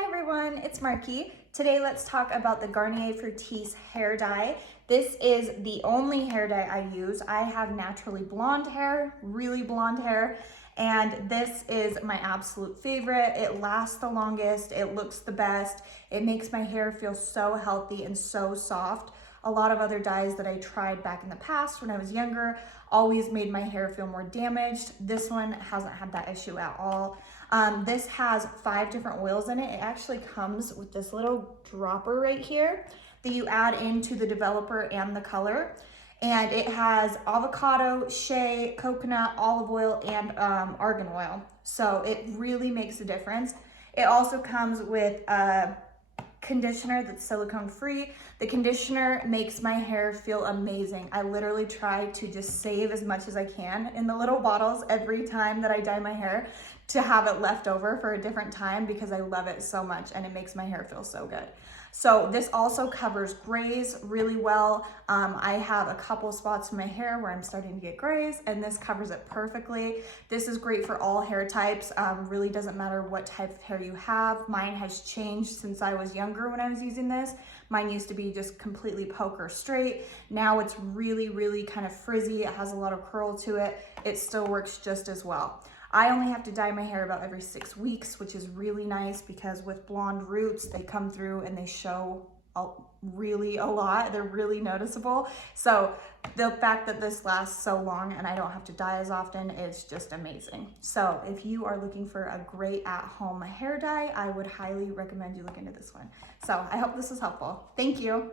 Hi everyone, it's Marky. Today let's talk about the Garnier Nutrisse hair dye. This is the only hair dye I use. I have naturally blonde hair, really blonde hair, and this is my absolute favorite. It lasts the longest, it looks the best, it makes my hair feel so healthy and so soft. A lot of other dyes that I tried back in the past when I was younger always made my hair feel more damaged. This one hasn't had that issue at all. This has 5 different oils in it. It actually comes with this little dropper right here that you add into the developer and the color. And it has avocado, shea, coconut, olive oil, and argan oil. So it really makes a difference. It also comes with conditioner that's silicone free. The conditioner makes my hair feel amazing. I literally try to just save as much as I can in the little bottles every time that I dye my hair to have it left over for a different time because I love it so much and it makes my hair feel so good. So this also covers grays really well. I have a couple spots in my hair where I'm starting to get grays and this covers it perfectly. This is great for all hair types. Really doesn't matter what type of hair you have. Mine has changed since I was younger when I was using this. Mine used to be just completely poker straight. Now it's really kind of frizzy. It has a lot of curl to it. It still works just as well. I only have to dye my hair about every 6 weeks, which is really nice because with blonde roots, they come through and they show really a lot. They're really noticeable. So the fact that this lasts so long and I don't have to dye as often is just amazing. So if you are looking for a great at-home hair dye, I would highly recommend you look into this one. So I hope this was helpful. Thank you.